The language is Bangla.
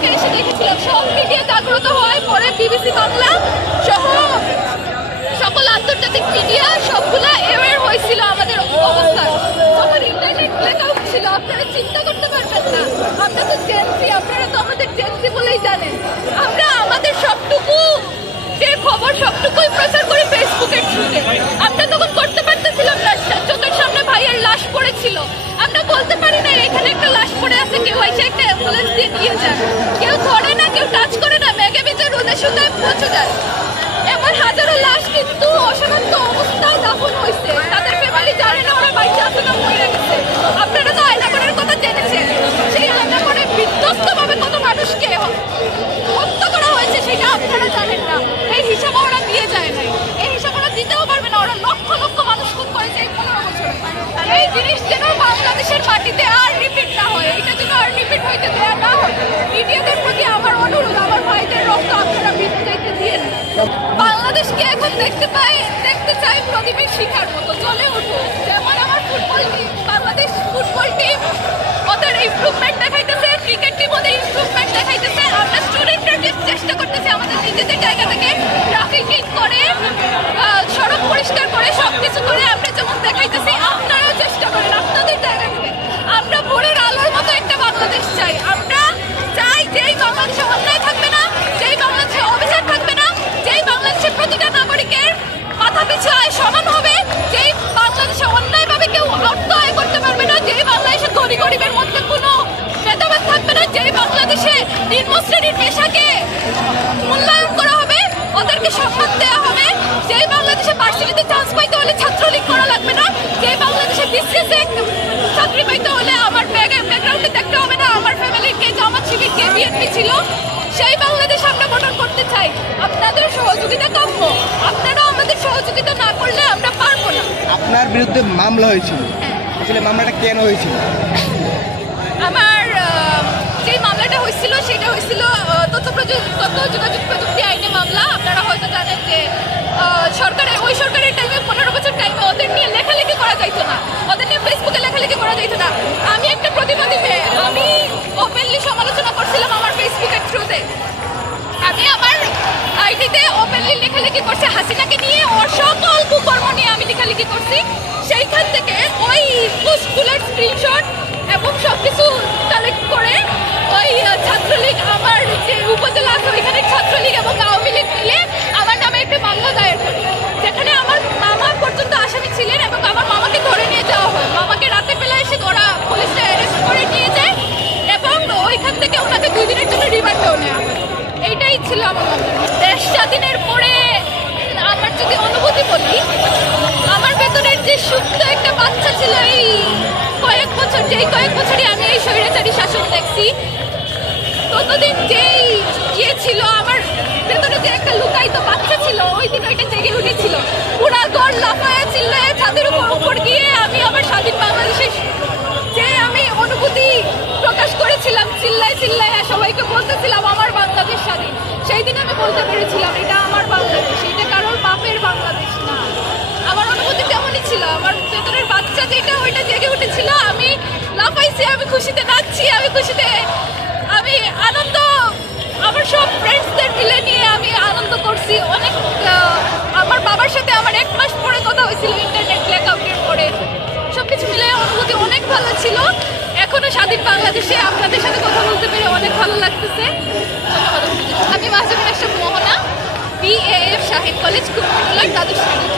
নোটিফিকেশন লিখেছিলাম। সব মিডিয়া জাগ্রত হওয়ার পরে বিবিসি বাংলা সহ সকল আন্তর্জাতিক মিডিয়া সবগুলা অ্যাওয়্যার হয়েছিল আমাদের অবস্থা। যখন ইন্টারনেট ব্ল্যাকআউট ছিল, আপনারা চিন্তা করতে পারবেন না। আমরা তো জেনসি, আপনারা তো আমাদের জেনসি বলেই জানেন। আমরা আমাদের সবটুকু যে খবর সবটুকুই প্রচার করি ফেসবুকের থ্রুতে। আমরা তখন করতে পারতেছিলাম না। চোখের সামনে ভাইয়ের লাশ পড়েছিল, আমরা বলতে পারি না এখানে একটা লাশ পড়ে আছে, কেউ এসে একটা অ্যাম্বুলেন্স দিয়ে নিয়ে যায়। কেউ ধরে না, কেউ টাচ করে না, মেঘে বেঁচে রোদে সুতায় পৌঁছে যায়। এমন হাজারো লাশ কিন্তু অসনাক্ত অবস্থায় দাফন হয়েছে। তাদের ফ্যামিলি জানে না ওরা বাইচে আছে না মরে গেছে। আপনারা তো আয়নাগরের কথা জেনেছেন, সেই আয়নাগরে বিধ্বস্তভাবে কত মানুষকে হত্যা করা হয়েছে সেটা আপনারা জানেন না। এই হিসাব ওরা দিয়ে যায় নাই, এই হিসাব ওরা দিতেও পারবে না। ওরা লক্ষ লক্ষ মানুষ খুন করেছে এই 15 বছরে। এই জিনিস যেন বাংলাদেশের মাটিতে আর রিপিট না হয়, এটা যেন আর রিপিট হইতে দেওয়া না হয়। মিডিয়াদের প্রতি আমার অনুরোধ, আমার ভাইদের রক্ত আপনারা বিদ্যুৎ দিয়েন। বাংলাদেশকে এখন দেখতে চাই প্রদীপের শিখার মতো জ্বলে উঠুক। যেমন আমার football team, Bangladesh football team ওদের ইমপ্রুভমেন্ট দেখাইতেছে, ক্রিকেট টিম ওদের ইমপ্রুভমেন্ট দেখাইতেছে। আমরা স্টুডেন্টরা যে চেষ্টা করতেছি আমাদের নিজেদের জায়গা থেকে ট্রাফিকিং করে, সড়ক পরিষ্কার করে, সবকিছু করে আমরা যেমন দেখাইতেছি, আপনারাও চেষ্টা করেন আপনাদের জায়গা থেকে। আমরা ভোরের আলোর মতো একটা বাংলাদেশ চাই। আমরা চাই যেই বাংলাদেশে অন্যায় থাকবে না, যেই বাংলাদেশে অবিচার থাকবে না, যেই বাংলাদেশের প্রতিটা নাগরিকের মাথা পিছু আয় সমান হবে, যেই বাংলাদেশে অন্যায়ভাবে কেউ অর্থ আয় করতে পারবে না, যেই বাংলাদেশে ধনী গরিবের মধ্যে কোনো ভেদাভেদ থাকবে না, যেই বাংলাদেশে নিম্ন শ্রেণীর পেশাকে মূল্যায়ন করা হবে, ওদেরকে সম্মান দেওয়া হবে, যেই বাংলাদেশে ভার্সিটিতে চান্স পাইতে হলে ছাত্রলীগ করা লাগবে না, যেই বাংলাদেশে বিসিএসে চাকরি পাইতে হলে আমার ব্যাকগ্রাউন্ডে দেখতে হবে না আমার ফ্যামিলির কে জামাত শিবির কে বিএনপি ছিল। সেই বাংলাদেশ আমরা গঠন করতে চাই। আপনাদের সহযোগিতা কাম্য। আপনারা আমাদের সহযোগিতা না করলে আমরা পারবো না। আপনার বিরুদ্ধে মামলা হয়েছিল, আসলে মামলাটা কেন হয়েছিল? আমার যে মামলাটা হয়েছিল সেটা হয়েছিল তথ্য যোগাযোগ প্রযুক্তি আইনে মামলা। আপনারা হয়তো জানেন যে ওই সরকারের টাইমে 15 বছর টাইমে ওদের নিয়ে লেখালেখি করা যাইতো না, ওদের নিয়ে ফেসবুকে লেখালেখি করা যাইতো না। আমি একটা প্রতিবাদী মেয়ে, আমি ওপেনলি সমালোচনা করছিলাম আমার ফেসবুকের থ্রুতে। আমি আমার আইডিতে ওপেনলি লেখালেখি করছি হাসিনাকে নিয়ে, ওর সকল কুকর্ম নিয়ে আমি লেখালেখি করছি। সেইখান থেকে ওই স্কুলের স্ক্রিনশট এবং সবকিছু কালেক্ট করে ওই ছাত্রলীগ, আমার যে উপজেলা আছে ওইখানে ছাত্রলীগ এবং আওয়ামী লীগ মিলে আমার নামে একটা মামলা দায়ের করে, যেখানে আমার মামা পর্যন্ত আসামি ছিলেন এবং আমার মামাকে ধরে নিয়ে যাওয়া হয়। মামাকে রাতে বেলা এসে ওরা পুলিশে অ্যারেস্ট করে নিয়ে যায় এবং ওইখান থেকে ওনাকে 2 দিনের জন্য রিমান্ডেও নেওয়া হয়। এইটাই ছিল আমার দেশ স্বাধীনের পরে আমার যদি অনুভূতি বলি, আমার ভেতরের যে সুপ্ত একটা বাচ্চা ছিল, এই কয়েক বছরই আমি এই স্বৈরাচারী শাসন দেখছি, ততদিন যেই ছিল আমার ভেতরে যে একটা লুকায়িত বাচ্চা ছিল, ওই দিন ওইটা জেগে উঠেছিল। পুরা ঘর লাফায়া চিল্লায় ছাদের উপর গিয়ে আমি আমার স্বাধীন বাংলাদেশের যে আমি অনুভূতি প্রকাশ করেছিলাম, চিল্লায় সবাইকে বলতেছিলাম আমার বাংলাদেশ স্বাধীন। সেই দিন আমি বলতে পেরেছিলাম এটা আমার বাংলাদেশ, এটা কারোর বাপের বাংলাদেশ না। আমার অনুভূতি তেমনই ছিল, আমার ভেতরের বাচ্চা যেটা ওইটা জেগে উঠেছিল। আমি লাফাইছি, আমি খুশিতে নাচছি, আমি আনন্দ, আমার সব ফ্রেন্ডসদের মিলে নিয়ে আমি আনন্দ করছি অনেক। আমার বাবার সাথে আমার 1 মাস পরে কথা হয়েছিল ইন্টারনেট ব্ল্যাকআউটের পরে। সবকিছু মিলে অনুভূতি অনেক ভালো ছিল। এখনো স্বাধীন বাংলাদেশে আপনাদের সাথে কথা বলতে পেরে অনেক ভালো লাগতেছে। ধন্যবাদ। আমি মাহজাবিন আশরাফ মোহনা, BAF শাহিন কলেজ, কুমিল্লার দ্বাদশ শ্রেণী।